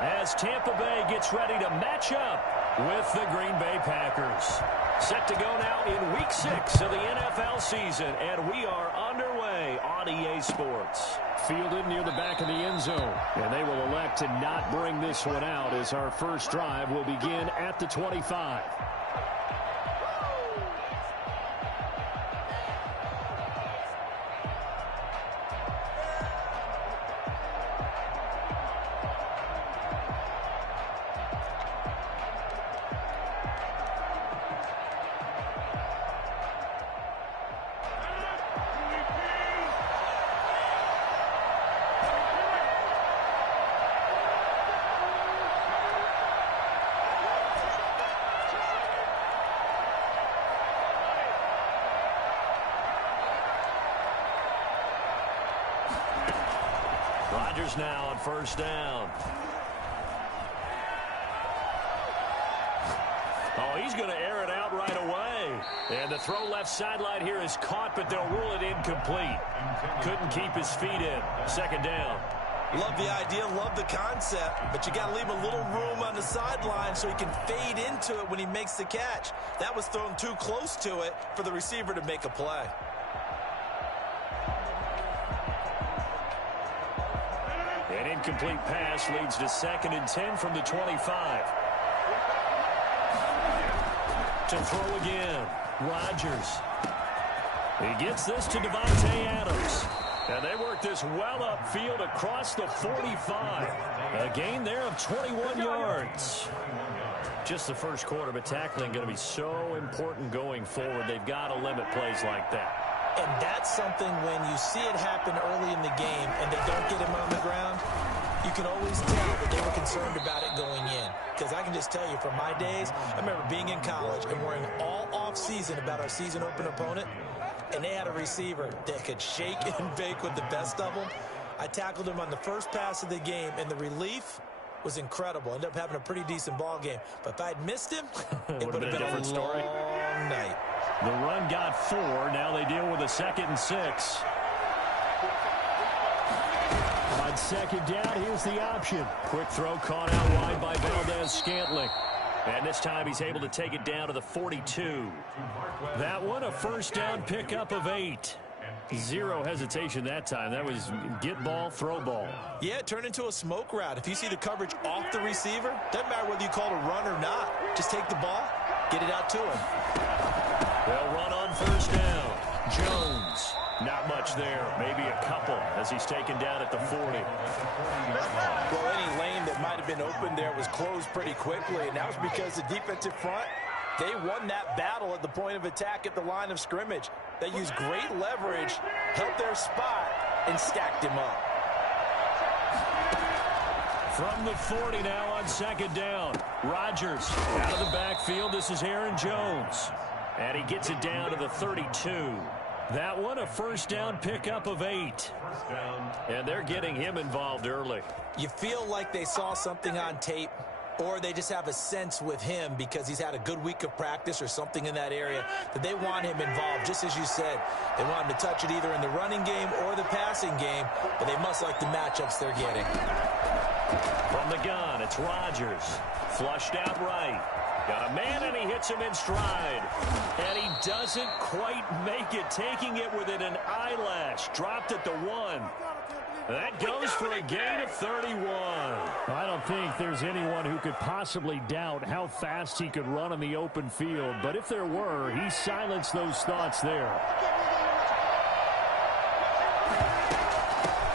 as Tampa Bay gets ready to match up with the Green Bay Packers. Set to go now in Week 6 of the NFL season, and we are underway on EA Sports. Fielded near the back of the end zone, and they will elect to not bring this one out as our first drive will begin at the 25. Rodgers now on first down. Oh, he's going to air it out right away. And the throw left sideline here is caught, but they'll rule it incomplete. Couldn't keep his feet in. Second down. Love the idea, love the concept, but you got to leave a little room on the sideline so he can fade into it when he makes the catch. That was thrown too close to it for the receiver to make a play. An incomplete pass leads to 2nd and 10 from the 25. To throw again, Rodgers. He gets this to Davante Adams. And they work this well upfield across the 45. A gain there of 21 yards. Just the first quarter, but tackling going to be so important going forward. They've got to limit plays like that. And that's something when you see it happen early in the game and they don't get him on the ground, you can always tell that they were concerned about it going in. Because I can just tell you from my days, I remember being in college and worrying all off-season about our season open opponent, and they had a receiver that could shake and bake with the best of them. I tackled him on the first pass of the game, and the relief was incredible. Ended up having a pretty decent ball game. But if I'd missed him, it would have been a different story. Long night. The run got 4. Now they deal with a 2nd and 6. On second down, here's the option. Quick throw caught out wide by Valdez-Scantling. And this time he's able to take it down to the 42. That one, a first down pickup of 8. Zero hesitation that time. That was get ball, throw ball. Yeah, it turned into a smoke route. If you see the coverage off the receiver, doesn't matter whether you call it a run or not. Just take the ball, get it out to him. They'll run on first down. Jones, not much there. Maybe a couple as he's taken down at the 40. Well, any lane that might have been open there was closed pretty quickly, and that was because the defensive front, they won that battle at the point of attack at the line of scrimmage. They used great leverage, held their spot, and stacked him up. From the 40 now on second down. Rodgers out of the backfield. This is Aaron Jones. And he gets it down to the 32. That one, a first down pickup of 8. And they're getting him involved early. You feel like they saw something on tape, or they just have a sense with him because he's had a good week of practice or something in that area that they want him involved. Just as you said, they want him to touch it either in the running game or the passing game, but they must like the matchups they're getting. From the gun, it's Rodgers. Flushed out right. Got a man, and he hits him in stride. And he doesn't quite make it, taking it within an eyelash. Dropped at the 1. That goes for a gain of 31. I don't think there's anyone who could possibly doubt how fast he could run on the open field. But if there were, he silenced those thoughts there.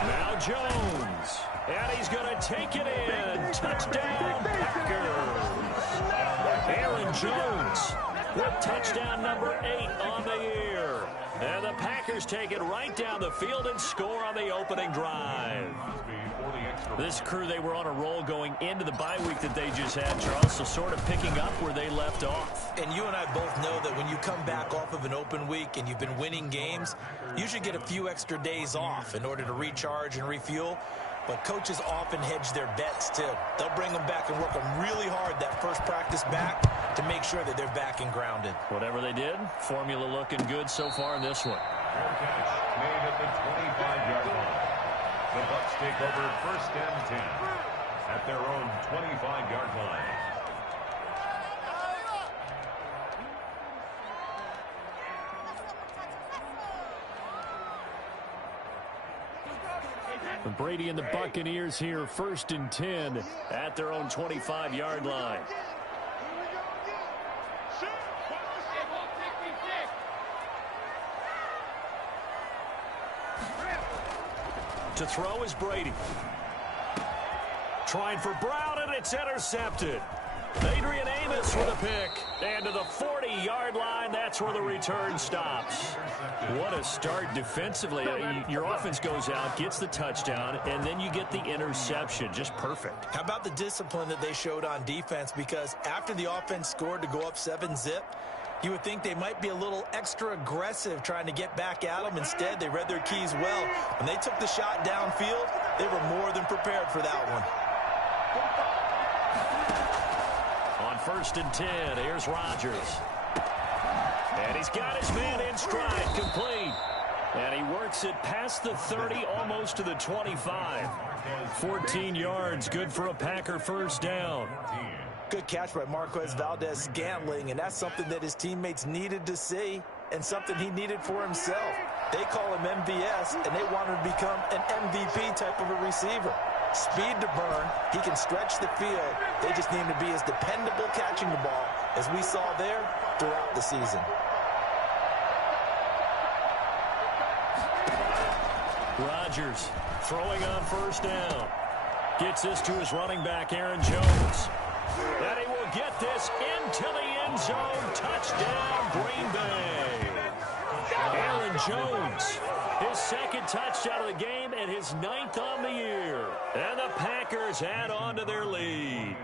Now Jones. And he's going to take it in. Touchdown, Packers. Aaron Jones with touchdown number 8 on the year. And the Packers take it right down the field and score on the opening drive. This crew, they were on a roll going into the bye week that they just had, Charles, so sort of picking up where they left off. And you and I both know that when you come back off of an open week and you've been winning games, you should get a few extra days off in order to recharge and refuel. But coaches often hedge their bets, too. They'll bring them back and work them really hard that first practice back to make sure that they're back and grounded. Whatever they did, formula looking good so far in this one. Made at the 25-yard line. The Bucs take over first and 10 at their own 25-yard line. Brady and the Buccaneers here, 1st and 10 at their own 25-yard line. To throw is Brady. Trying for Brown, and it's intercepted. Adrian Amos with a pick. And to the 40-yard line, that's where the return stops. What a start defensively. Your offense goes out, gets the touchdown, and then you get the interception. Just perfect. How about the discipline that they showed on defense? Because after the offense scored to go up 7-zip, you would think they might be a little extra aggressive trying to get back at them. Instead, they read their keys well. When they took the shot downfield, they were more than prepared for that one. On 1st and 10, here's Rodgers. And he's got his man in stride, complete. And he works it past the 30, almost to the 25. 14 yards, good for a Packer first down. Good catch by Marquez Valdes-Scantling, and that's something that his teammates needed to see and something he needed for himself. They call him MVS, and they want him to become an MVP type of a receiver. Speed to burn. He can stretch the field. They just need him to be as dependable catching the ball as we saw there throughout the season. Rodgers throwing on 1st down. Gets this to his running back, Aaron Jones. And he will get this into the end zone. Touchdown, Green Bay. Aaron Jones, his 2nd touchdown of the game and his 9th on the year. And the Packers add on to their lead.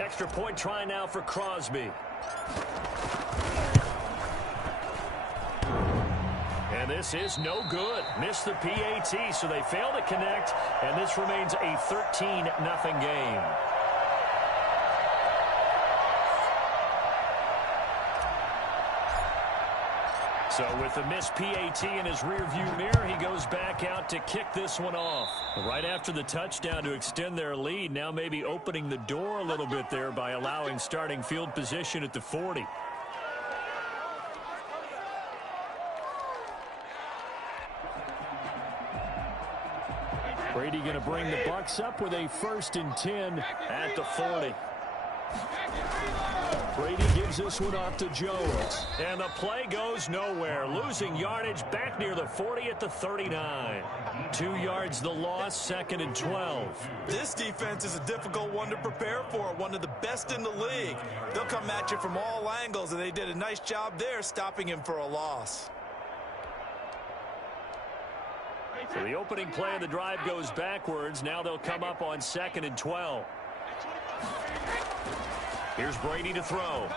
Extra point try now for Crosby. And this is no good. Missed the PAT, so they fail to connect, and this remains a 13-0 game. So with the missed PAT in his rearview mirror, he goes back out to kick this one off. Right after the touchdown to extend their lead, now maybe opening the door a little bit there by allowing starting field position at the 40. Brady going to bring the Bucks up with a 1st and 10 at the 40. Brady gives this one off to Jones. And the play goes nowhere. Losing yardage back near the 40 at the 39. 2 yards the loss, 2nd and 12. This defense is a difficult one to prepare for, one of the best in the league. They'll come at you from all angles, and they did a nice job there stopping him for a loss. So the opening play of the drive goes backwards. Now they'll come up on 2nd and 12. Here's Brady to throw.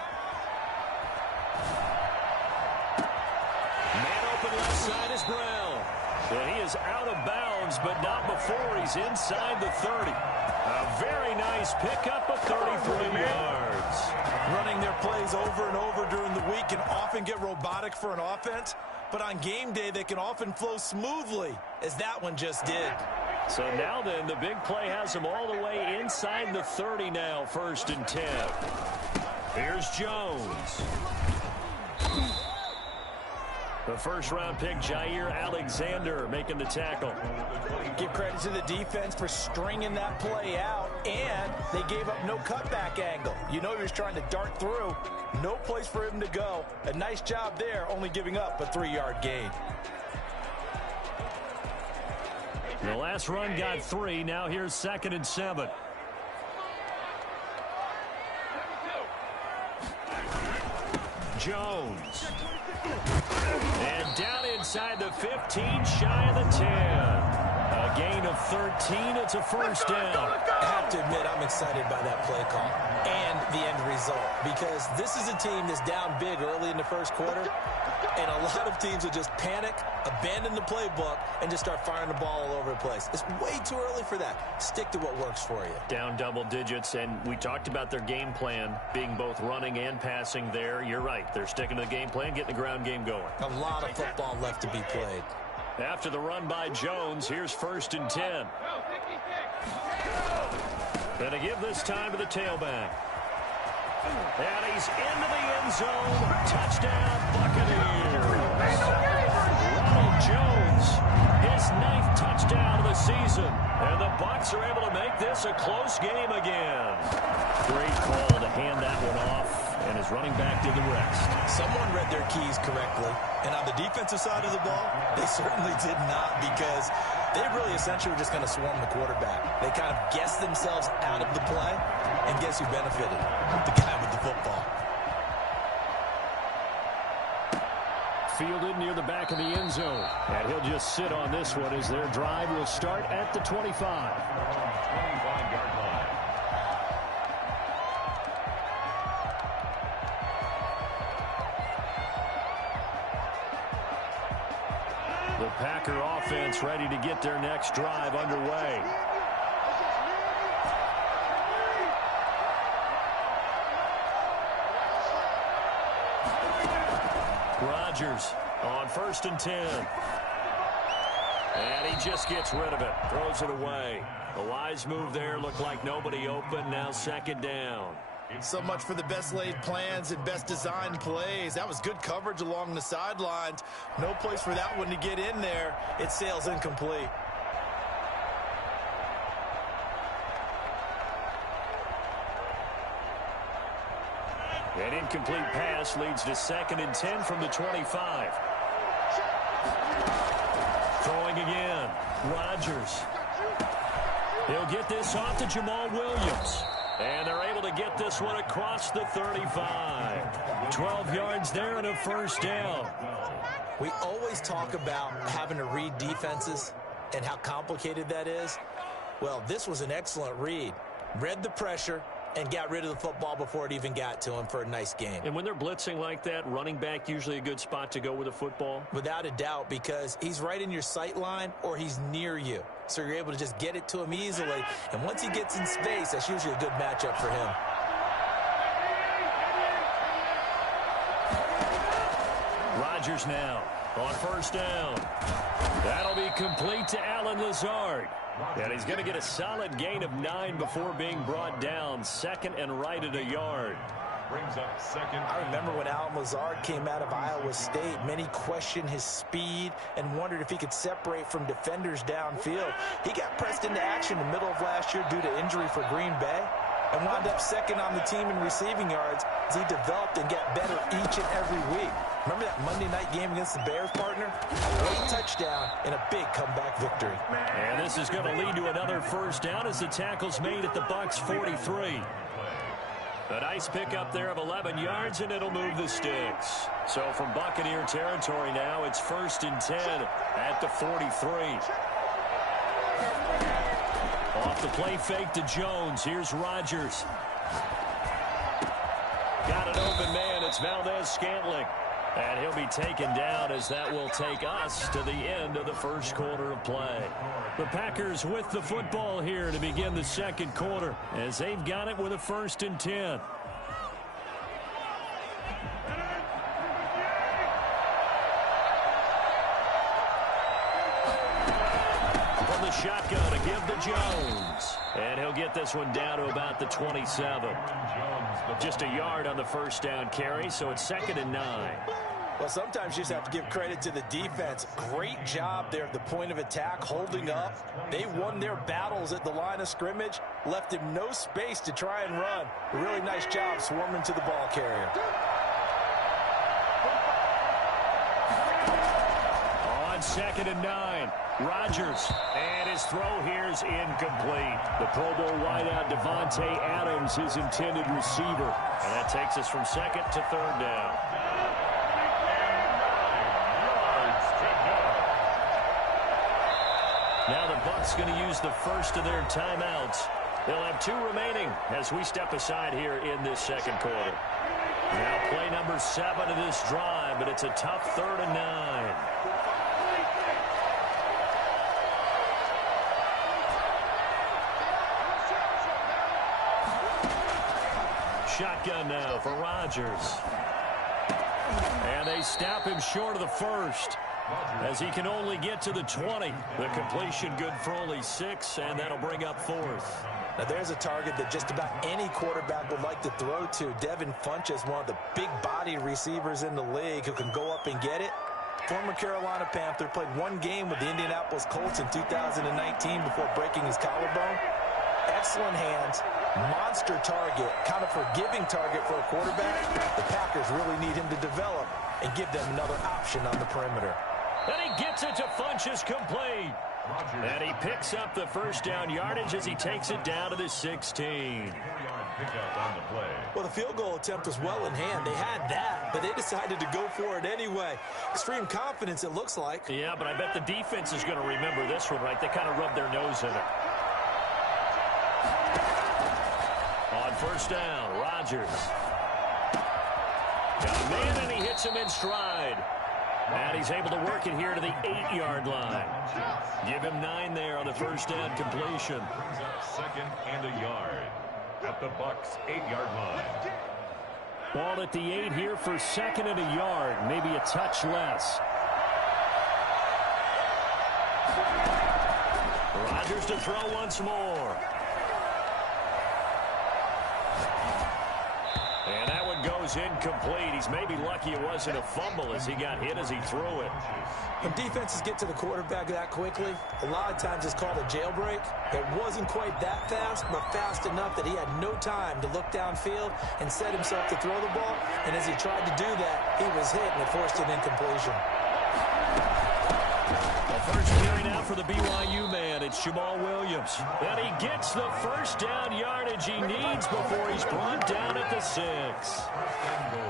Man open left side is Brown. Well, he is out of bounds, but not before he's inside the 30. A very nice pickup of 34 yards. Running their plays over and over during the week can often get robotic for an offense, but on game day they can often flow smoothly, as that one just did. So now then, the big play has him all the way inside the 30 now, 1st and 10. Here's Jones. The 1st-round pick, Jair Alexander, making the tackle. Give credit to the defense for stringing that play out, and they gave up no cutback angle. You know he was trying to dart through. No place for him to go. A nice job there, only giving up a 3-yard gain. The last run got 3. Now here's 2nd and 7. Jones. And down inside the 15, shy of the 10. A gain of 13. It's a 1st down. I have to admit, I'm excited by that play call and the end result, because this is a team that's down big early in the 1st quarter, and a lot of teams will just panic, abandon the playbook, and just start firing the ball all over the place. It's way too early for that. Stick to what works for you. Down double digits, and we talked about their game plan being both running and passing there. You're right. They're sticking to the game plan, getting the ground game going. A lot of football left to be played. After the run by Jones, here's 1st and 10. And to give this time to the tailback. And he's into the end zone. Touchdown, Buccaneers. Ronald Jones, his 9th touchdown of the season. And the Bucs are able to make this a close game again. Great call to hand that one off. And his running back did the rest. Someone read their keys correctly. And on the defensive side of the ball, they certainly did not, because they really essentially were just going to swarm the quarterback. They kind of guessed themselves out of the play. And guess who benefited? The guy with the football. Fielded near the back of the end zone. And he'll just sit on this one as their drive will start at the 25. 25-yard line. The Packer offense ready to get their next drive underway. Rodgers on 1st and 10. And he just gets rid of it. Throws it away. A wise move there. Looked like nobody open. Now 2nd down. So much for the best laid plans and best designed plays. That was good coverage along the sidelines. No place for that one to get in there. It sails incomplete. An incomplete pass leads to 2nd and 10 from the 25. Throwing again. Rodgers. He'll get this off to Jamal Williams. And they're able to get this one across the 35. 12 yards there and a 1st down. We always talk about having to read defenses and how complicated that is. Well, this was an excellent read. Read the pressure and got rid of the football before it even got to him for a nice game. And when they're blitzing like that, running back usually a good spot to go with a football? Without a doubt, because he's right in your sight line or he's near you. So you're able to just get it to him easily. And once he gets in space, that's usually a good matchup for him. Rodgers now on 1st down. That'll be complete to Allen Lazard. And he's going to get a solid gain of 9 before being brought down. 2nd and right at a yard. Brings up 2nd. I remember when Allen Lazard came out of Iowa State, many questioned his speed and wondered if he could separate from defenders downfield. He got pressed into action in the middle of last year due to injury for Green Bay and wound up 2nd on the team in receiving yards as he developed and got better each and every week. Remember that Monday night game against the Bears, partner? A late touchdown and a big comeback victory. And this is going to lead to another 1st down as the tackle's made at the Bucs 43. A nice pickup there of 11 yards, and it'll move the sticks. So from Buccaneer territory now, it's 1st and 10 at the 43. Off the play fake to Jones. Here's Rodgers. Got an open man. It's Valdez-Scantling. And he'll be taken down as that will take us to the end of the 1st quarter of play. The Packers with the football here to begin the 2nd quarter as they've got it with a 1st and 10. From the shotgun to give to Jones. And he'll get this one down to about the 27. Just a yard on the 1st down carry, so it's 2nd and 9. Well, sometimes you just have to give credit to the defense. Great job there at the point of attack, holding up. They won their battles at the line of scrimmage, left him no space to try and run. A really nice job swarming to the ball carrier. On 2nd and 9, Rodgers. And his throw here is incomplete. The Pro Bowl wideout Devontae Adams, his intended receiver. And that takes us from 2nd to 3rd down. Now the Bucs going to use the first of their timeouts. They'll have 2 remaining as we step aside here in this 2nd quarter. Now play number 7 of this drive, but it's a tough 3rd and 9. Shotgun now for Rodgers. And they stop him short of the 1st. as he can only get to the 20. The completion good for only 6, and that'll bring up 4th. Now there's a target that just about any quarterback would like to throw to. Devin Funchess, one of the big-body receivers in the league who can go up and get it. Former Carolina Panther, played one game with the Indianapolis Colts in 2019 before breaking his collarbone. Excellent hands, monster target, kind of forgiving target for a quarterback. The Packers really need him to develop and give them another option on the perimeter. And he gets it to Funchess, complete. And he picks up the first down yardage as he takes it down to the 16. Well, the field goal attempt was well in hand. They had that, but they decided to go for it anyway. Extreme confidence, it looks like. Yeah, but I bet the defense is going to remember this one, right? They kind of rubbed their nose in it. On first down, Rodgers. Got a man, and he hits him in stride. And he's able to work it here to the 8-yard line. Give him 9 there on the first down completion. Brings up 2nd and a yard at the Bucs 8-yard line. Ball at the 8 here for 2nd and a yard, maybe a touch less. Rodgers to throw once more. And that one goes incomplete. He's maybe lucky it wasn't a fumble as he got hit as he threw it. When defenses get to the quarterback that quickly, a lot of times it's called a jailbreak. It wasn't quite that fast, but fast enough that he had no time to look downfield and set himself to throw the ball. And as he tried to do that, he was hit and it forced an incompletion. The first carry now for the BYU man. It's Jamal Williams. And he gets the first down yardage he needs before he's brought down at the 6.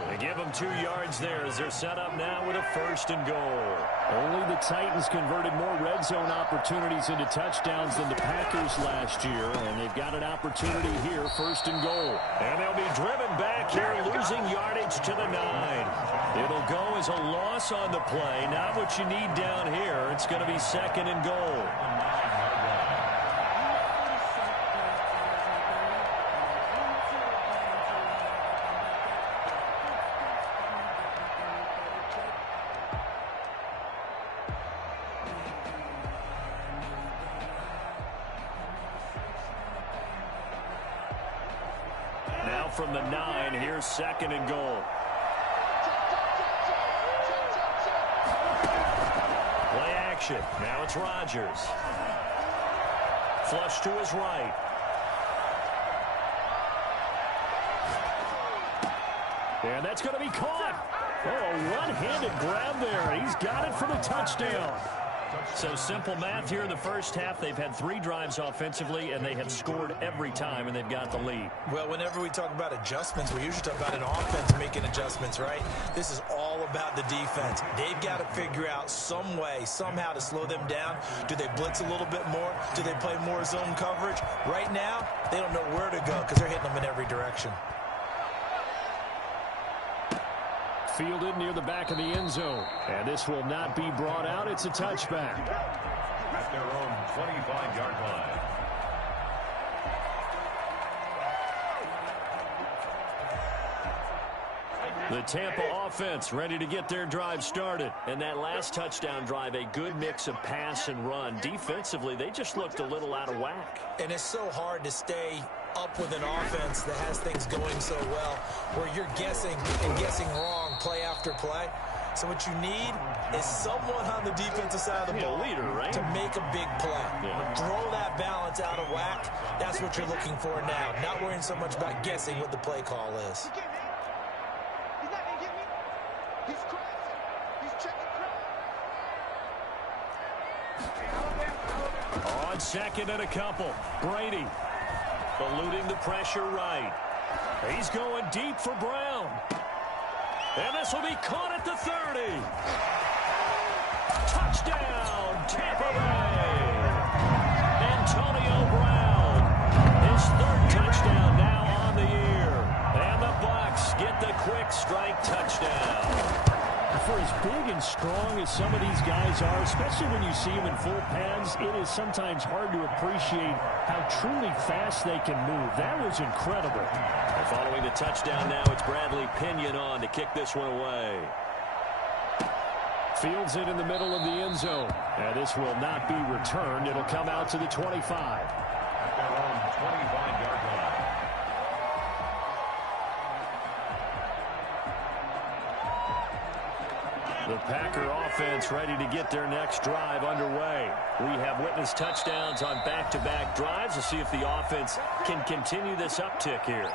They give him 2 yards there as they're set up now with a 1st and goal. Only the Titans converted more red zone opportunities into touchdowns than the Packers last year, and they've got an opportunity here, 1st and goal. And they'll be driven back here, losing yardage to the 9. It'll go as a loss on the play. Not what you need down here. It's going to be 2nd and goal. Now from the 9, here's 2nd and goal. Play action. Now it's Rodgers. Flush to his right. And that's going to be caught. Oh, one-handed grab there. He's got it for the touchdown. So simple math here in the first half. They've had 3 drives offensively, and they have scored every time, and they've got the lead. Well, whenever we talk about adjustments, we usually talk about an offense making adjustments, right? This is all about the defense. They've got to figure out some way, somehow to slow them down. Do they blitz a little bit more? Do they play more zone coverage? Right now, they don't know where to go because they're hitting them in every direction. Fielded near the back of the end zone. And this will not be brought out. It's a touchback. At their own 25-yard line. The Tampa offense ready to get their drive started. And that last touchdown drive, a good mix of pass and run. Defensively, they just looked a little out of whack. And it's so hard to stay up with an offense that has things going so well, where you're guessing and guessing wrong play after play. So what you need is someone on the defensive side of the ball leader, right? to make a big play. Yeah. Throw that balance out of whack. That's what you're looking for now. Not worrying so much about guessing what the play call is. On 2nd and a couple, Brady eluding the pressure right. He's going deep for Brown. And this will be caught at the 30. Touchdown, Tampa Bay. Antonio Brown, his 3rd touchdown now on the year. And the Bucs get the quick strike touchdown. For as big and strong as some of these guys are, especially when you see them in full pads, it is sometimes hard to appreciate how truly fast they can move. That was incredible. And following the touchdown now, it's Bradley Pinion on to kick this one away. Fields it in the middle of the end zone. And this will not be returned. It'll come out to the 25. At their own 25-yard line. The Packer offense ready to get their next drive underway. We have witnessed touchdowns on back-to-back drives. We'll see if the offense can continue this uptick here.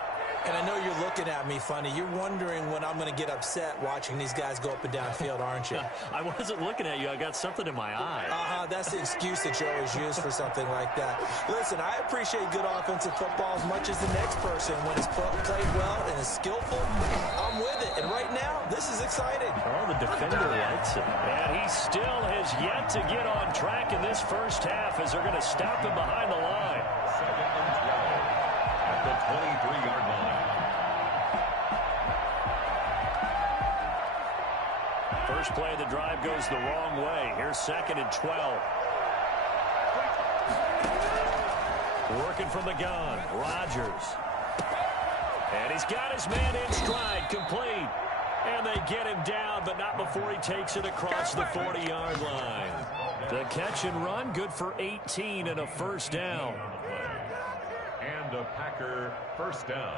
And I know you're looking at me funny. You're wondering when I'm going to get upset watching these guys go up and down field, aren't you? I wasn't looking at you. I got something in my eye. That's the excuse that you always use for something like that. Listen, I appreciate good offensive football as much as the next person. When it's played well and is skillful, I'm with it. And right now, this is exciting. Oh, the defender likes it. And he still has yet to get on track in this first half as they're going to stop him behind the line. Second and 12 at the 23-yard line. First play of the drive goes the wrong way. Here's second and 12. Working from the gun, Rodgers. And he's got his man in stride, complete. And they get him down, but not before he takes it across the 40-yard line. The catch and run, good for 18 and a first down. And a Packer first down.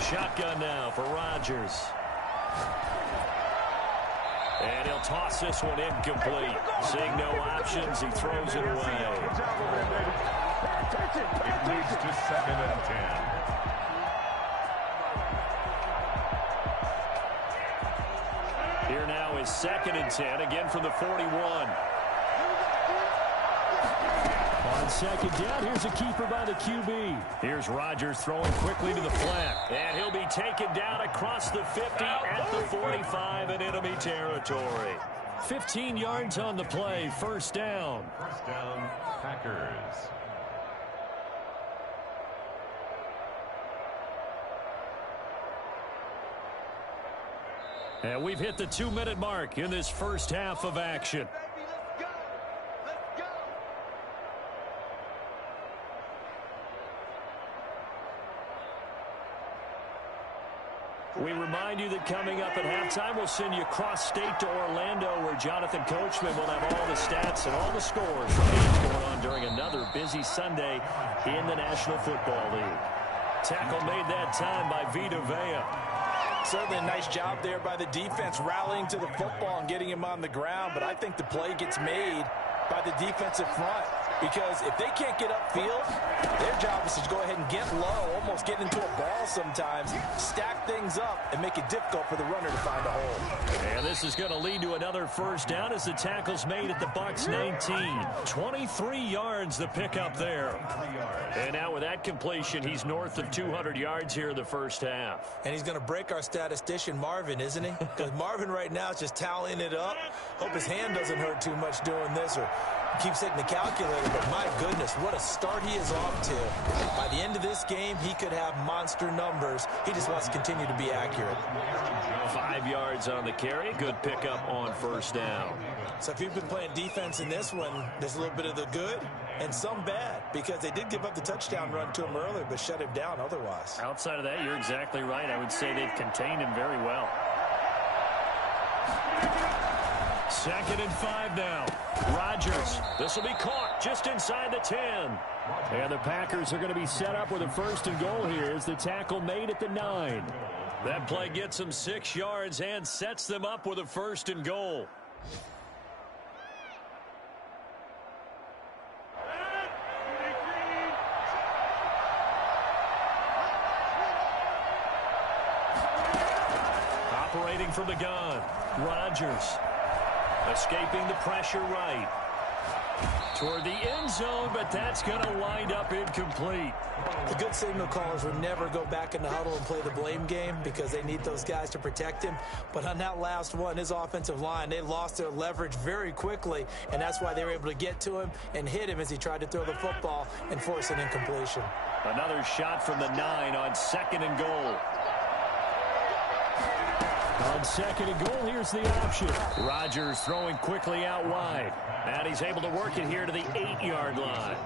Shotgun now for Rodgers. And he'll toss this one incomplete. Seeing no options, he throws it away. It leads to 2nd and 10. Here now is 2nd and 10, again from the 41. On second down, here's a keeper by the QB. Here's Rodgers throwing quickly to the flat. And he'll be taken down across the 50 at the 45 in enemy territory. 15 yards on the play, first down. First down, Packers. And we've hit the 2-minute mark in this first half of action. We remind you that coming up at halftime, we'll send you cross-state to Orlando, where Jonathan Coachman will have all the stats and all the scores from games going on during another busy Sunday in the National Football League. Tackle made that time by Vita Vea. Certainly a nice job there by the defense rallying to the football and getting him on the ground, but I think the play gets made by the defensive front, because if they can't get upfield, their job is to go ahead and get low, almost get into a ball sometimes, stack things up, and make it difficult for the runner to find a hole. And this is going to lead to another first down as the tackle's made at the Bucs 19. 23 yards the pickup there. And now with that completion, he's north of 200 yards here in the first half. And he's going to break our statistician Marvin, isn't he? Because Marvin right now is just tallying it up. Hope his hand doesn't hurt too much doing this, or keeps hitting the calculator, but my goodness, what a start he is off to. By the end of this game, he could have monster numbers. He just wants to continue to be accurate. 5 yards on the carry. Good pickup on first down. So if you've been playing defense in this one, there's a little bit of the good and some bad, because they did give up the touchdown run to him earlier, but shut him down otherwise. Outside of that, you're exactly right. I would say they've contained him very well. 2nd and 5 now. Rodgers. This will be caught just inside the 10. And the Packers are going to be set up with a 1st and goal here as the tackle made at the 9. That play gets them 6 yards and sets them up with a 1st and goal. Operating from the gun, Rodgers. Escaping the pressure right. Toward the end zone, but that's going to wind up incomplete. The good signal callers would never go back in the huddle and play the blame game, because they need those guys to protect him. But on that last one, his offensive line, they lost their leverage very quickly, and that's why they were able to get to him and hit him as he tried to throw the football and force an incompletion. Another shot from the 9 on 2nd and goal. On 2nd and goal, here's the option. Rodgers throwing quickly out wide. And he's able to work it here to the 8-yard line.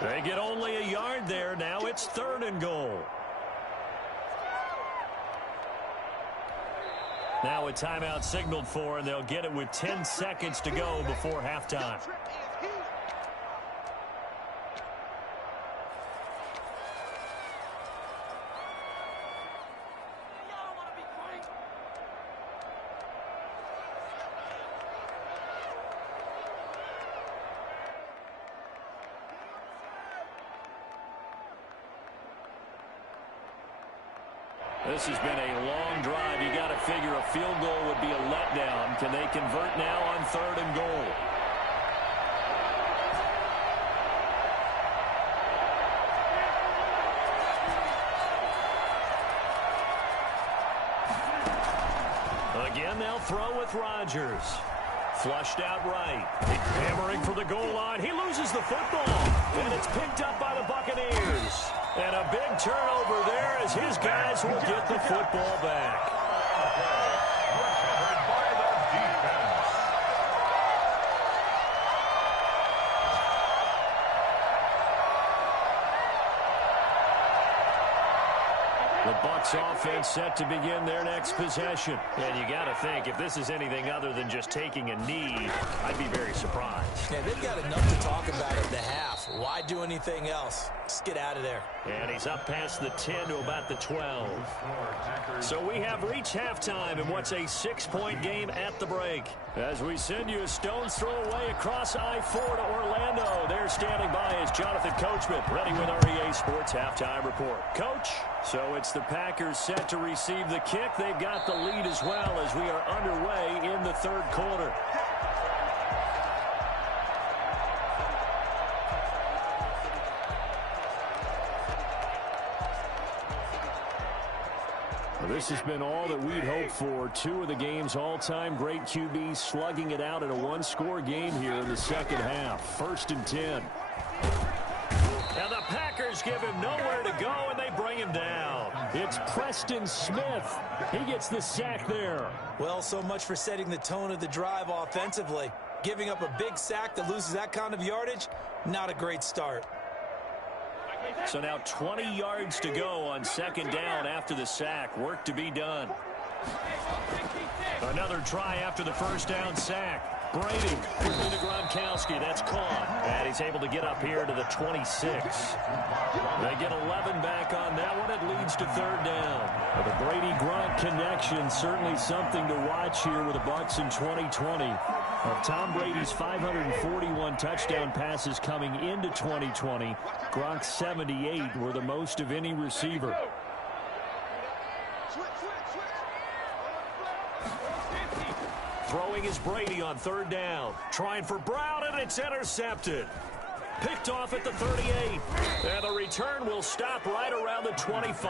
They get only a yard there. Now it's 3rd and goal. Now a timeout signaled for, and they'll get it with 10 seconds to go before halftime. This has been a long drive. You got to figure a field goal would be a letdown. Can they convert now on 3rd and goal? Again, they'll throw with Rodgers. Flushed out right. Hammering for the goal line. He loses the football. And it's picked up by the Buccaneers. And a big turnover there as his guys will get the football back. Recovered by the defense. The Bucs offense set to begin their next possession. And you got to think, if this is anything other than just taking a knee, I'd be very surprised. Yeah, they've got enough to talk about at the half. Why do anything else? Just get out of there. And he's up past the 10 to about the 12. So we have reached halftime in what's a 6-point game at the break. As we send you a stone's throw away across I-4 to Orlando. There standing by is Jonathan Coachman, ready with our EA Sports Halftime Report. Coach, so it's the Packers set to receive the kick. They've got the lead as well as we are underway in the 3rd quarter. This has been all that we'd hoped for. 2 of the game's all-time great QBs slugging it out in a 1-score game here in the 2nd half. 1st and 10. And the Packers give him nowhere to go, and they bring him down. It's Preston Smith. He gets the sack there. Well, so much for setting the tone of the drive offensively. Giving up a big sack that loses that kind of yardage, not a great start. So now 20 yards to go on 2nd down after the sack. Work to be done. Another try after the 1st down sack. Brady quickly to Gronkowski. That's caught. And he's able to get up here to the 26. They get 11 back on that one. It leads to 3rd down. Well, the Brady-Gronk connection, certainly something to watch here with the Bucs in 2020. Of Tom Brady's 541 touchdown passes coming into 2020, Gronk's 78 were the most of any receiver. Throwing is Brady on 3rd down. Trying for Brown, and it's intercepted. Picked off at the 38. And the return will stop right around the 25.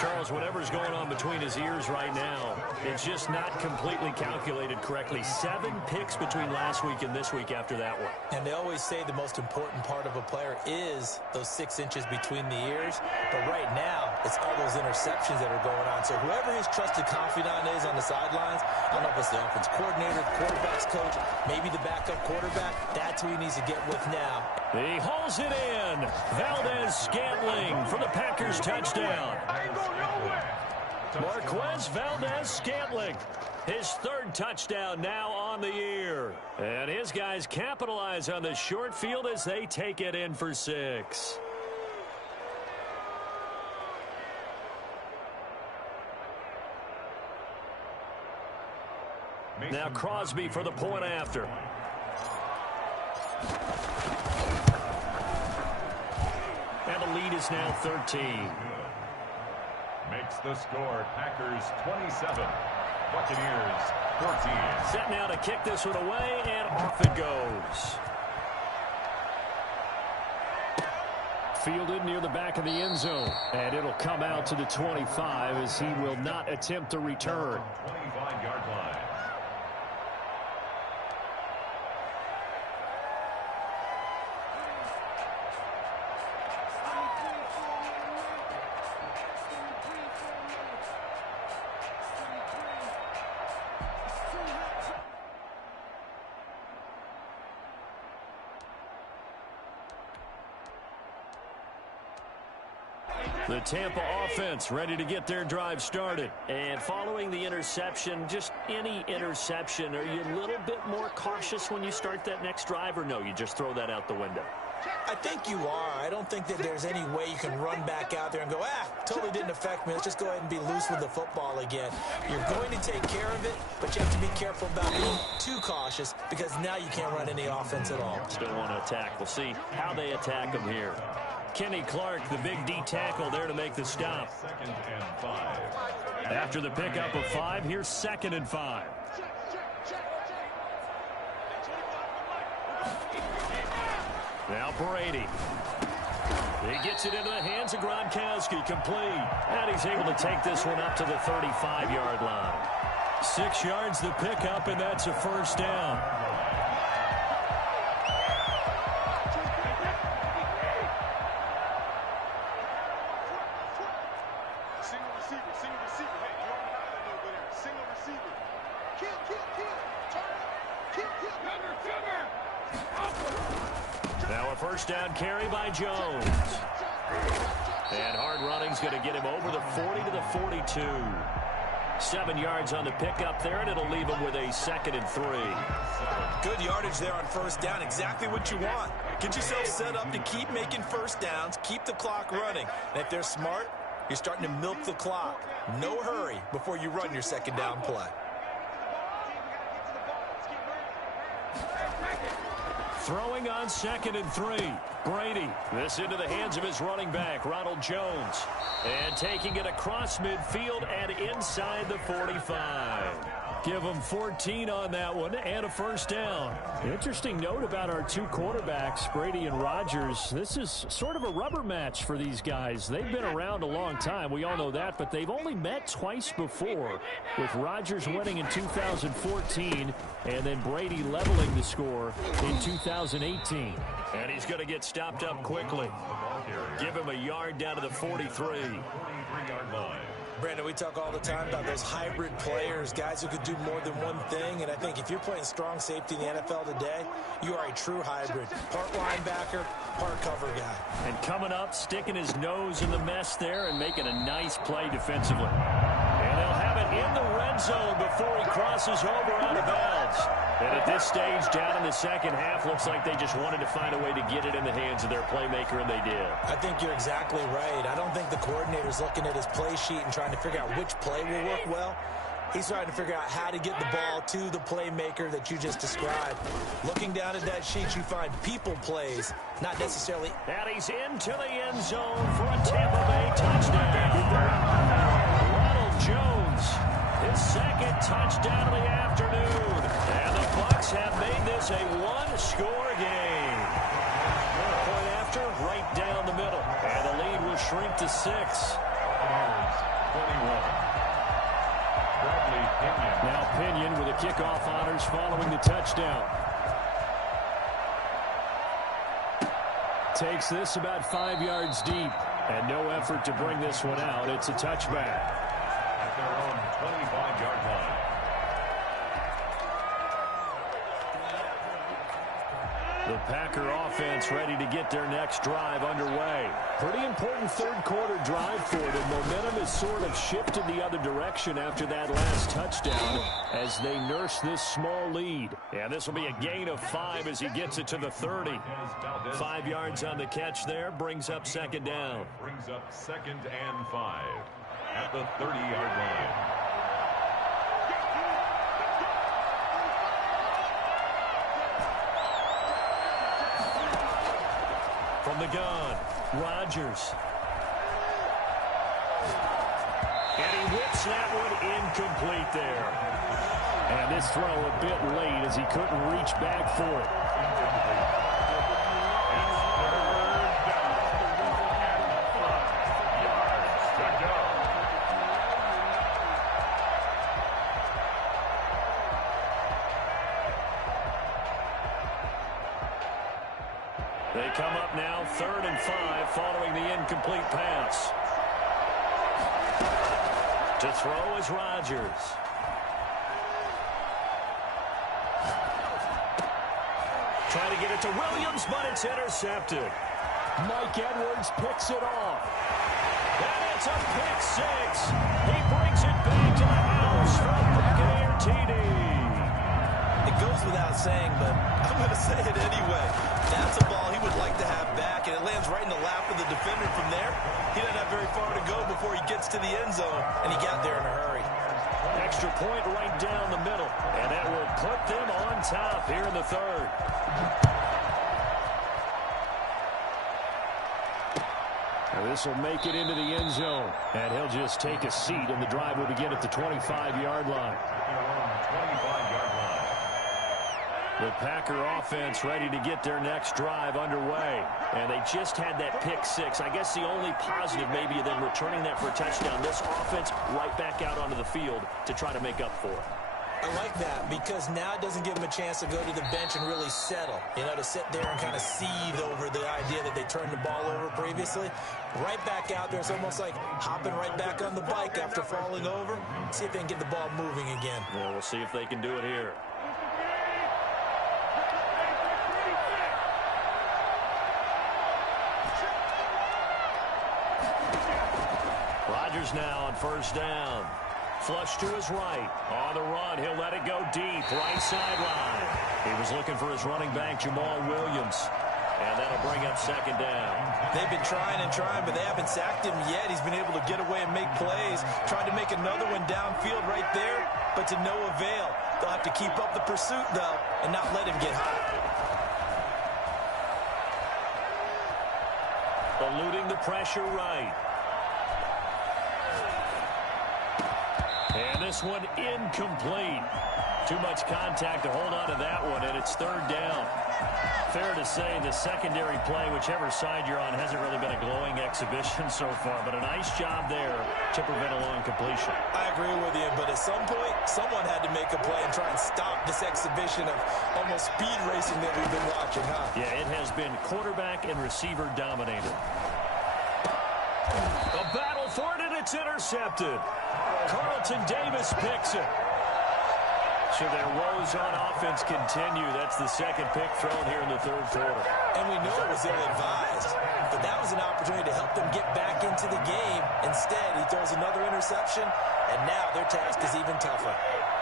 Charles, whatever's going on between his ears right now, it's just not completely calculated correctly. 7 picks between last week and this week after that one. And they always say the most important part of a player is those 6 inches between the ears. But right now, it's all those interceptions that are going on. So whoever his trusted confidant is on the sidelines, I don't know if it's the offense coordinator, the quarterback's coach, maybe the backup quarterback, that's who he needs to get with now. He hauls it in. Valdes-Scantling for the Packers touchdown. Marquez Valdes-Scantling. His 3rd touchdown now on the year. And his guys capitalize on the short field as they take it in for 6. Now Crosby for the point after. And the lead is now 13. Makes the score Packers 27, Buccaneers 14. Set now to kick this one away, and off it goes. Fielded near the back of the end zone. And it'll come out to the 25 as he will not attempt to return. 25-yard line. The Tampa offense ready to get their drive started. And following the interception, just any interception, are you a little bit more cautious when you start that next drive, or no, you just throw that out the window? I think you are. I don't think that there's any way you can run back out there and go, totally didn't affect me. Let's just go ahead and be loose with the football again. You're going to take care of it, but you have to be careful about being too cautious because now you can't run any offense at all. Still want to attack. We'll see how they attack them here. Kenny Clark, the big D tackle there to make the stop. 2nd and 5. After the pickup of 5, here's 2nd and 5. Now Brady. He gets it into the hands of Gronkowski, complete. And he's able to take this one up to the 35-yard line. 6 yards the pickup, and that's a first down. Now a first down carry by Jones. And hard running's going to get him over the 40 to the 42. 7 yards on the pickup there, and it'll leave him with a 2nd and 3. Good yardage there on first down. Exactly what you want. Get yourself set up to keep making first downs, keep the clock running. And if they're smart, you're starting to milk the clock. No hurry before you run your second down play. Throwing on 2nd and 3. Brady. This into the hands of his running back, Ronald Jones. And taking it across midfield and inside the 45. Give him 14 on that one and a first down. Interesting note about our two quarterbacks, Brady and Rodgers. This is sort of a rubber match for these guys. They've been around a long time. We all know that, but they've only met twice before, with Rodgers winning in 2014 and then Brady leveling the score in 2018. And he's going to get stopped up quickly. Give him a yard down to the 43. 43-yard line. Brandon, we talk all the time about those hybrid players, guys who could do more than one thing. And I think if you're playing strong safety in the NFL today, you are a true hybrid. Part linebacker, part cover guy. And coming up, sticking his nose in the mess there and making a nice play defensively. And they'll have it in the red zone before he crosses over out of bounds. And at this stage, down in the second half, looks like they just wanted to find a way to get it in the hands of their playmaker, and they did. I think you're exactly right. I don't think the coordinator's looking at his play sheet and trying to figure out which play will work well. He's trying to figure out how to get the ball to the playmaker that you just described. Looking down at that sheet, you find people plays, not necessarily. And he's into the end zone for a Tampa Bay touchdown. Ronald Jones, his 2nd touchdown of the afternoon. And the Bucs have made this a one-score game. Point after, right down the middle. And the lead will shrink to 6. 21. Bradley Pinion. Now Pinion with the kickoff honors following the touchdown. Takes this about 5 yards deep. And no effort to bring this one out. It's a touchback. At their own 25-yard line. The Packer offense ready to get their next drive underway. Pretty important third quarter drive for them. Momentum has sort of shifted the other direction after that last touchdown as they nurse this small lead. And this will be a gain of 5 as he gets it to the 30. 5 yards on the catch there, brings up 2nd down. Brings up 2nd and 5 at the 30-yard line. From the gun, Rodgers. And he whips that one incomplete there. And this throw a bit late as he couldn't reach back for it. They come up now 3rd and 5 following the incomplete pass. To throw is Rodgers. Trying to get it to Williams, but it's intercepted. Mike Edwards picks it off. It's a pick six. He brings it back to the house for a Buccaneer TD. It goes without saying, but I'm going to say it anyway. That's a ball he would like to have back, and it lands right in the lap of the defender from there. He doesn't have very far to go before he gets to the end zone, and he got there in a hurry. Extra point right down the middle, and that will put them on top here in the third. This will make it into the end zone, and he'll just take a seat, and the drive will begin at the 25-yard line. 25-yard line. The Packer offense ready to get their next drive underway, and they just had that pick six. I guess the only positive maybe of them returning that for a touchdown. This offense right back out onto the field to try to make up for it. I like that because now it doesn't give them a chance to go to the bench and really settle. You know, to sit there and kind of seethe over the idea that they turned the ball over previously. Right back out there. It's almost like hopping right back on the bike after falling over. See if they can get the ball moving again. Yeah, we'll see if they can do it here. Rodgers now on first down. Flush to his right. On the run, he'll let it go deep. Right sideline. He was looking for his running back, Jamal Williams. And that'll bring up second down. They've been trying and trying, but they haven't sacked him yet. He's been able to get away and make plays. Tried to make another one downfield right there, but to no avail. They'll have to keep up the pursuit, though, and not let him get hot. Eluding the pressure right. And this one incomplete. Too much contact to hold on to that one, and it's third down. Fair to say the secondary play, whichever side you're on, hasn't really been a glowing exhibition so far, but a nice job there to prevent a long completion. I agree with you, but at some point, someone had to make a play and try and stop this exhibition of almost speed racing that we've been watching, huh? Yeah, it has been quarterback and receiver dominated. A battle for it, and it's intercepted. Carlton Davis picks it. So their woes on offense continue. That's the second pick thrown here in the third quarter. And we know it was ill-advised, but that was an opportunity to help them get back into the game. Instead, he throws another interception, and now their task is even tougher.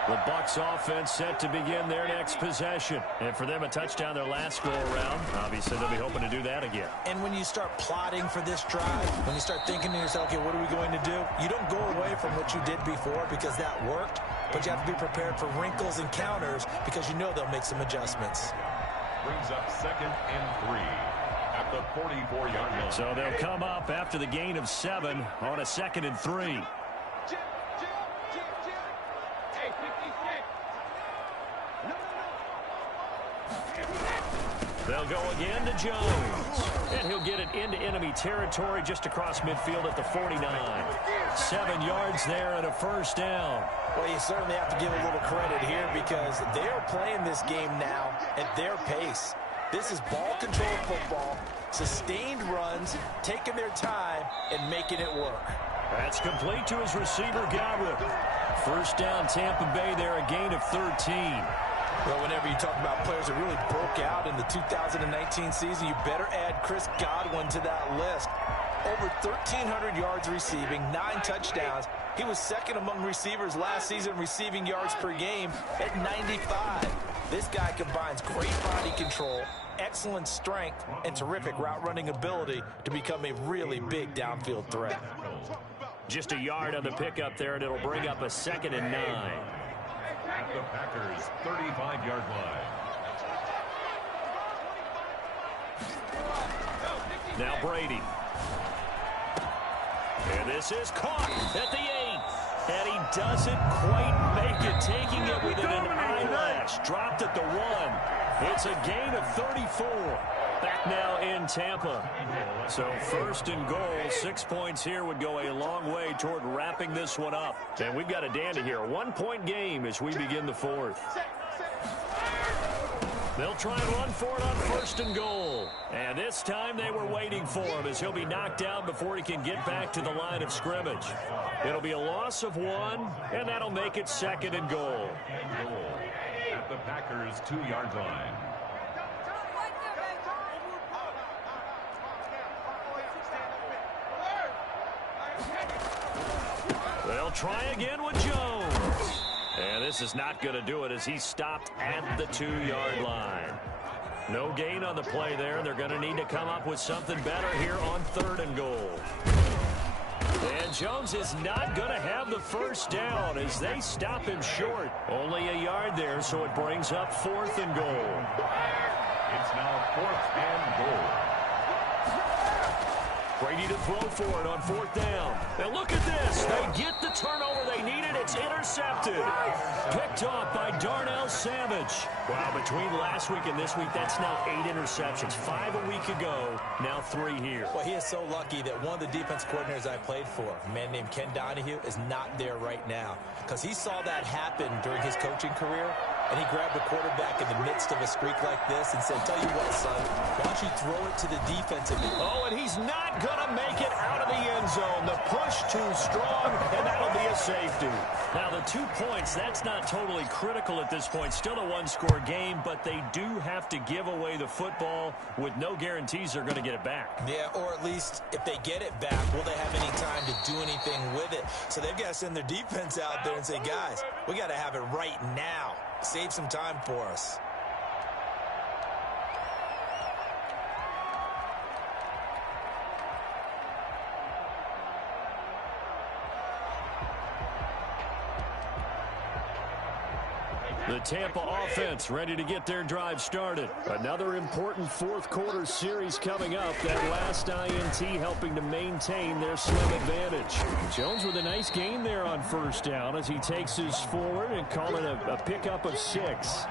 The Bucs offense set to begin their next possession. And for them, a touchdown their last go-around. Obviously, they'll be hoping to do that again. And when you start plotting for this drive, when you start thinking to yourself, okay, what are we going to do? You don't go away from what you did before because that worked, but you have to be prepared for wrinkles and counters because you know they'll make some adjustments. Brings up 2nd and 3 at the 44-yard line. So they'll come up after the gain of 7 on a 2nd and 3. They'll go again to Jones. And he'll get it into enemy territory just across midfield at the 49. 7 yards there and a first down. Well, you certainly have to give a little credit here because they are playing this game now at their pace. This is ball control football, sustained runs, taking their time, and making it work. That's complete to his receiver, Godwin. First down, Tampa Bay there, a gain of 13. Well, whenever you talk about players that really broke out in the 2019 season, you better add Chris Godwin to that list. Over 1,300 yards receiving, 9 touchdowns. He was second among receivers last season receiving yards per game at 95. This guy combines great body control, excellent strength, and terrific route running ability to become a really big downfield threat. Just a yard on the pickup there, and it'll bring up a 2nd and 9. At the Packers' 35-yard line. Now Brady. And this is caught at the 8. And he doesn't quite make it, taking it within an eyelash. Dropped at the 1. It's a gain of 34. Back now in Tampa. So first and goal, 6 points here would go a long way toward wrapping this one up. And we've got a dandy here. A 1-point game as we begin the fourth. They'll try and run for it on first and goal. And this time they were waiting for him as he'll be knocked down before he can get back to the line of scrimmage. It'll be a loss of 1, and that'll make it 2nd and goal. At the Packers' 2-yard line. They'll try again with Jones. And this is not going to do it as he's stopped at the 2-yard line. No gain on the play there. They're going to need to come up with something better here on 3rd and goal. And Jones is not going to have the first down as they stop him short. Only a yard there, so it brings up 4th and goal. It's now 4th and goal. Brady to throw for it on 4th down. And look at this. They get the turnover they needed. It's intercepted. Picked off by Darnell Savage. Wow, between last week and this week, that's now 8 interceptions. 5 a week ago, now 3 here. Well, he is so lucky that one of the defense coordinators I played for, a man named Ken Donahue, is not there right now. Because he saw that happen during his coaching career, and he grabbed the quarterback in the midst of a streak like this and said, tell you what, son, why don't you throw it to the defensive end? Oh, and he's not going to make it out of the end zone. The push too strong, and that'll be a safety. Now, the 2 points, that's not totally critical at this point. Still a one-score game, but they do have to give away the football with no guarantees they're going to get it back. Yeah, or at least if they get it back, will they have any time to do anything with it? So they've got to send their defense out there and say, guys, we got to have it right now. Save some time for us. The Tampa offense ready to get their drive started. Another important 4th quarter series coming up. That last INT helping to maintain their slim advantage. Jones with a nice gain there on 1st down as he takes his forward and call it a pickup of 6.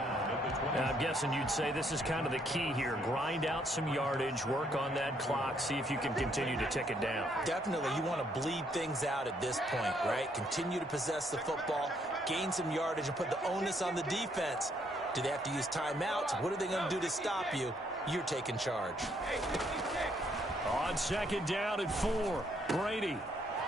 I'm guessing you'd say this is kind of the key here. Grind out some yardage, work on that clock, see if you can continue to tick it down. Definitely, you want to bleed things out at this point, right? Continue to possess the football, gain some yardage, and put the onus on the defense. Do they have to use timeouts? What are they going to do to stop you? You're taking charge. On 2nd down and 4, Brady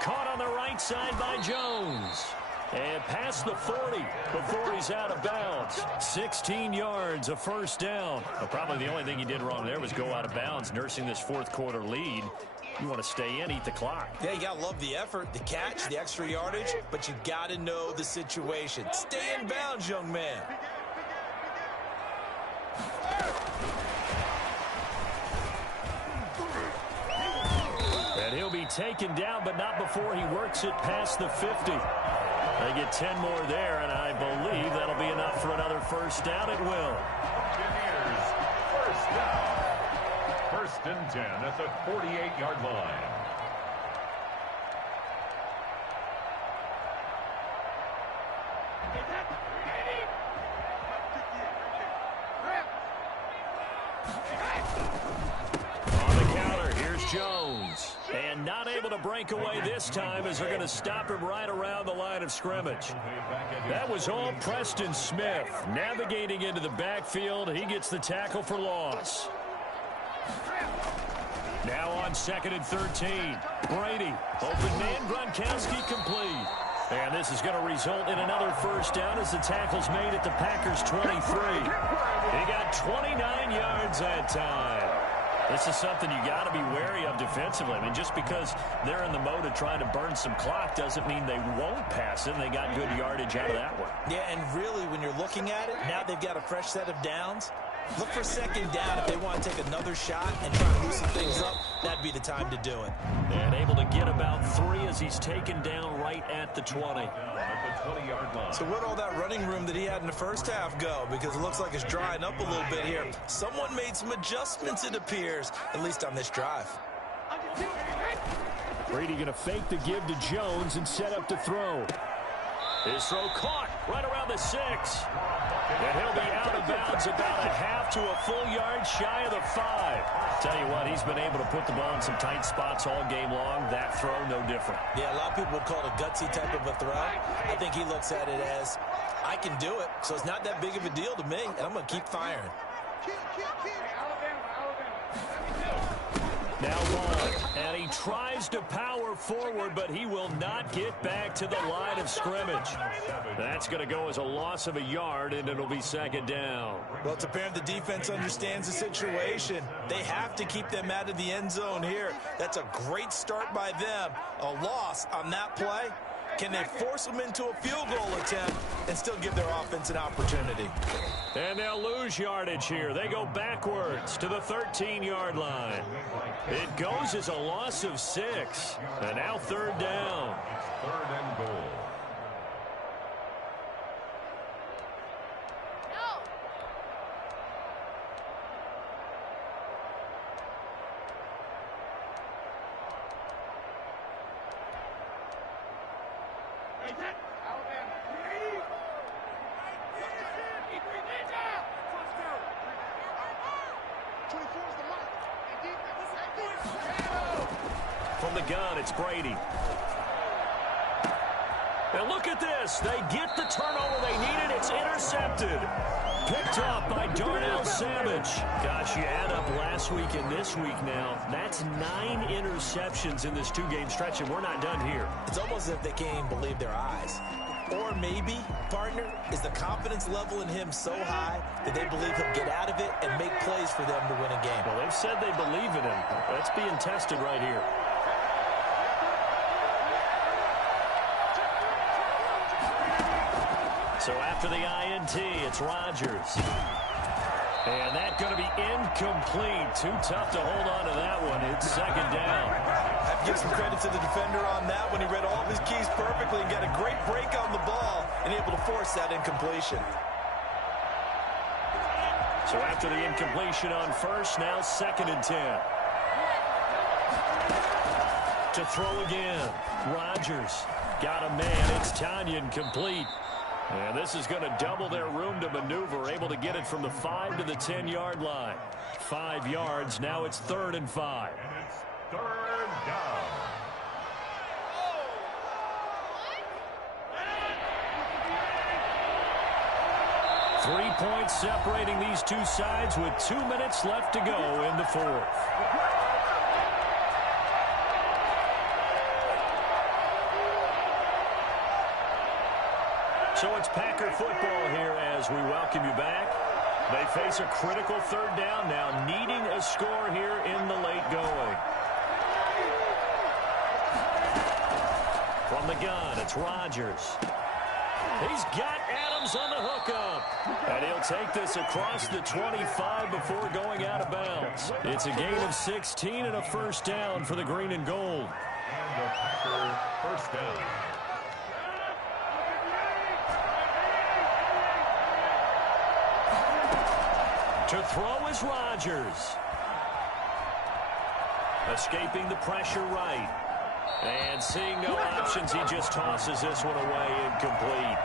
caught on the right side by Jones. And past the 40 before he's out of bounds. 16 yards, a 1st down. Well, probably the only thing he did wrong there was go out of bounds, nursing this 4th quarter lead. You want to stay in, eat the clock. Yeah, you got to love the effort, the catch, the extra yardage, but you got to know the situation. Stay in bounds, young man. And he'll be taken down, but not before he works it past the 50. They get 10 more there, and I believe that'll be enough for another 1st down. It will. Buccaneers, 1st down. 1st and 10 at the 48-yard line. On the counter, here's Jones. And not able to break away this time as they're going to stop him right around the line of scrimmage. That was all Preston Smith. Navigating into the backfield, he gets the tackle for loss. Now on 2nd and 13. Brady, open man, Gronkowski complete. And this is going to result in another 1st down as the tackle's made at the Packers' 23. He got 29 yards that time. This is something you got to be wary of defensively. I mean, just because they're in the mode of trying to burn some clock doesn't mean they won't pass it. They got good yardage out of that one. Yeah, and really, when you're looking at it, now they've got a fresh set of downs. Look for 2nd down if they want to take another shot and try to loosen things up. That'd be the time to do it. And able to get about 3 as he's taken down right at the 20. So where'd all that running room that he had in the 1st half go? Because it looks like it's drying up a little bit here. Someone made some adjustments, it appears, at least on this drive. Brady going to fake the give to Jones and set up to throw. His throw caught right around the 6. And he'll be out of bounds about a half to a full yard shy of the 5. Tell you what, he's been able to put the ball in some tight spots all game long. That throw, no different. Yeah, a lot of people would call it a gutsy type of a throw. I think he looks at it as, I can do it, so it's not that big of a deal to me, and I'm going to keep firing. Now Vaughn, and he tries to power forward, but he will not get back to the line of scrimmage. That's going to go as a loss of a yard, and it'll be 2nd down. Well, it's apparent the defense understands the situation. They have to keep them out of the end zone here. That's a great start by them. A loss on that play, Can they force them into a field goal attempt and still give their offense an opportunity? And they'll lose yardage here. They go backwards to the 13-yard line. It goes as a loss of 6. And now third down. It's third and goal. From the gun, it's Brady. And look at this. They get the turnover they needed. It's intercepted. Picked up by Darnell Savage. Gosh, you add up last week and this week now. That's 9 interceptions in this 2-game stretch, and we're not done here. It's almost as if they can't even believe their eyes. Or maybe, partner, is the confidence level in him so high that they believe he'll get out of it and make plays for them to win a game. Well, they've said they believe in him. That's being tested right here. So after the INT, it's Rodgers. And that's going to be incomplete. Too tough to hold on to that one. It's second down. I have to give some credit to the defender on that when he read all of his keys perfectly and got a great break on the ball and able to force that incompletion. So after the incompletion on first, now second and 10. To throw again. Rodgers got a man. It's Tanyan complete. And this is going to double their room to maneuver, able to get it from the 5 to the 10-yard line. 5 yards, now it's third and 5. And it's third down. Three points separating these two sides with 2 minutes left to go in the fourth. So it's Packer football here as we welcome you back. They face a critical third down now, needing a score here in the late going. From the gun, it's Rodgers. He's got Adams on the hookup. And he'll take this across the 25 before going out of bounds. It's a gain of 16 and a first down for the green and gold. And the Packer first down. To throw is Rodgers. Escaping the pressure right. And seeing no options, he just tosses this one away incomplete.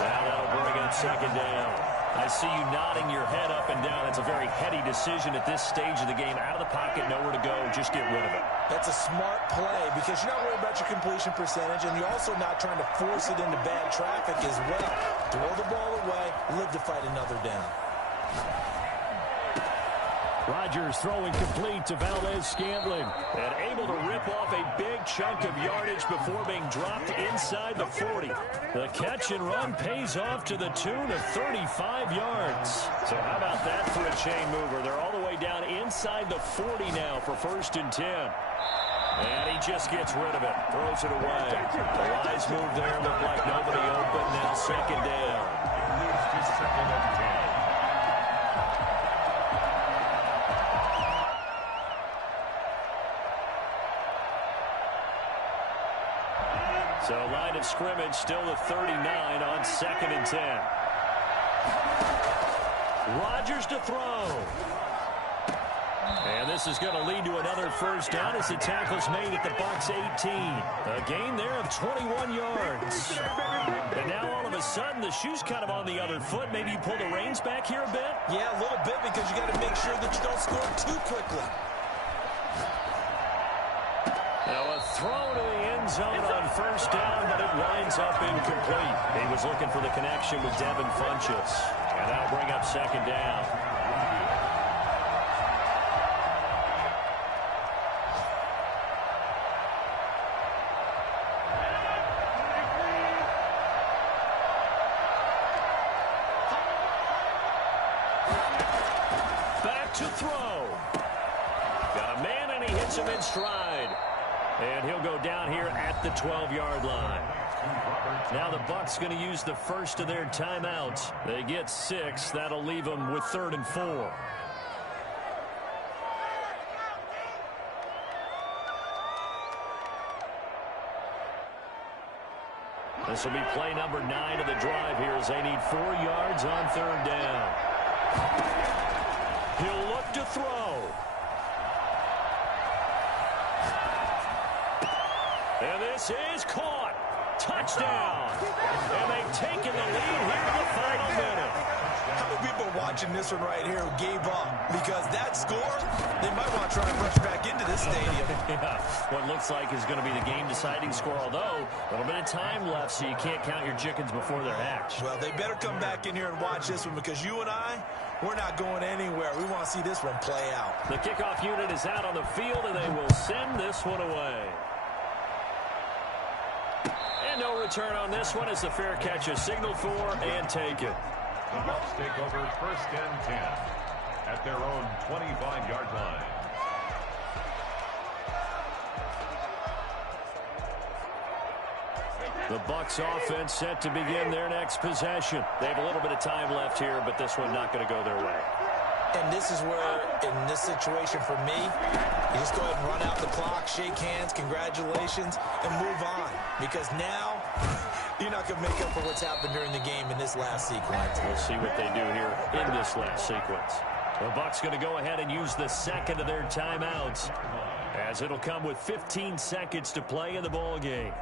Now that'll bring up second down. I see you nodding your head up and down. That's a very heady decision at this stage of the game. Out of the pocket, nowhere to go. Just get rid of it. That's a smart play because you're not worried about your completion percentage, and you're also not trying to force it into bad traffic as well. Throw the ball away, live to fight another down. Rodgers throwing complete to Valdes-Scantling. And able to rip off a big chunk of yardage before being dropped inside the 40. The catch and run pays off to the tune of 35 yards. So how about that for a chain mover? They're all the way down inside the 40 now for first and 10. And he just gets rid of it. Throws it away. The wise move there. Looked like nobody open. Now second down. Moves to second and 10. So line of scrimmage still the 39 on second and 10. Rodgers to throw. And this is going to lead to another first down as the tackle's made at the Bucs 18. A gain there of 21 yards. And now all of a sudden the shoe's kind of on the other foot. Maybe you pull the reins back here a bit? Yeah, a little bit because you got to make sure that you don't score too quickly. Now a throw to the end zone on first down, but it winds up incomplete. He was looking for the connection with Devin Funchess. And that'll bring up second down. Back to throw. Got a man and he hits him in stride. And he'll go down here at the 12-yard line. Now the Bucs going to use the first of their timeouts. They get 6. That'll leave them with 3rd and 4. This will be play number 9 of the drive here as they need 4 yards on 3rd down. He'll look to throw. And this is caught. Touchdown. And they've taken the lead here in the final minute. How many people are watching this one right here who gave up? Because that score, they might want to try and rush back into this stadium. Yeah, what looks like is going to be the game-deciding score, although a little bit of time left, so you can't count your chickens before they're hatched. Well, they better come back in here and watch this one because you and I, we're not going anywhere. We want to see this one play out. The kickoff unit is out on the field, and they will send this one away. And no return on this one as the fair catch is signaled for and taken. The Bucs take over 1st and 10 at their own 25-yard line. The Bucs offense set to begin their next possession. They have a little bit of time left here, but this one not going to go their way. And this is where, in this situation for me, you just go ahead and run out the clock, shake hands, congratulations, and move on. Because now, you're not going to make up for what's happened during the game in this last sequence. We'll see what they do here in this last sequence. The Bucs going to go ahead and use the second of their timeouts, as it'll come with 15 seconds to play in the ball game.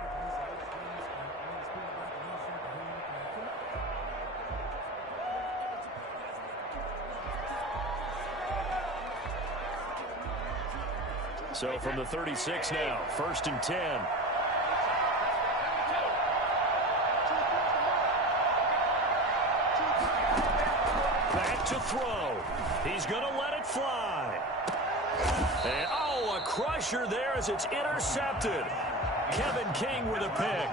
So from the 36 now, 1st and 10. Back to throw. He's going to let it fly. And, oh, a crusher there as it's intercepted. Kevin King with a pick.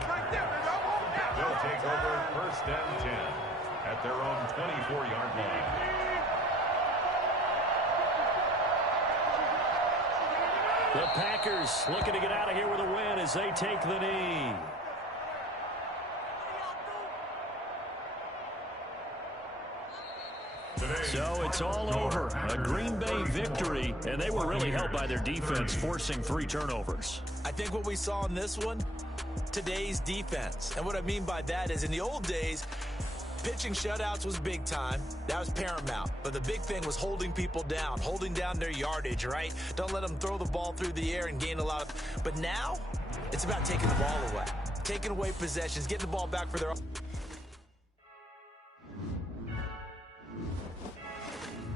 They'll take over 1st and 10 at their own 24-yard line. The Packers looking to get out of here with a win as they take the knee. So it's all over. A Green Bay victory, and they were really helped by their defense, forcing 3 turnovers. I think what we saw in this one, today's defense. And what I mean by that is in the old days, pitching shutouts was big time. That was paramount. But the big thing was holding people down, holding down their yardage, right? Don't let them throw the ball through the air and gain a lot of... But now, it's about taking the ball away. Taking away possessions, getting the ball back for their...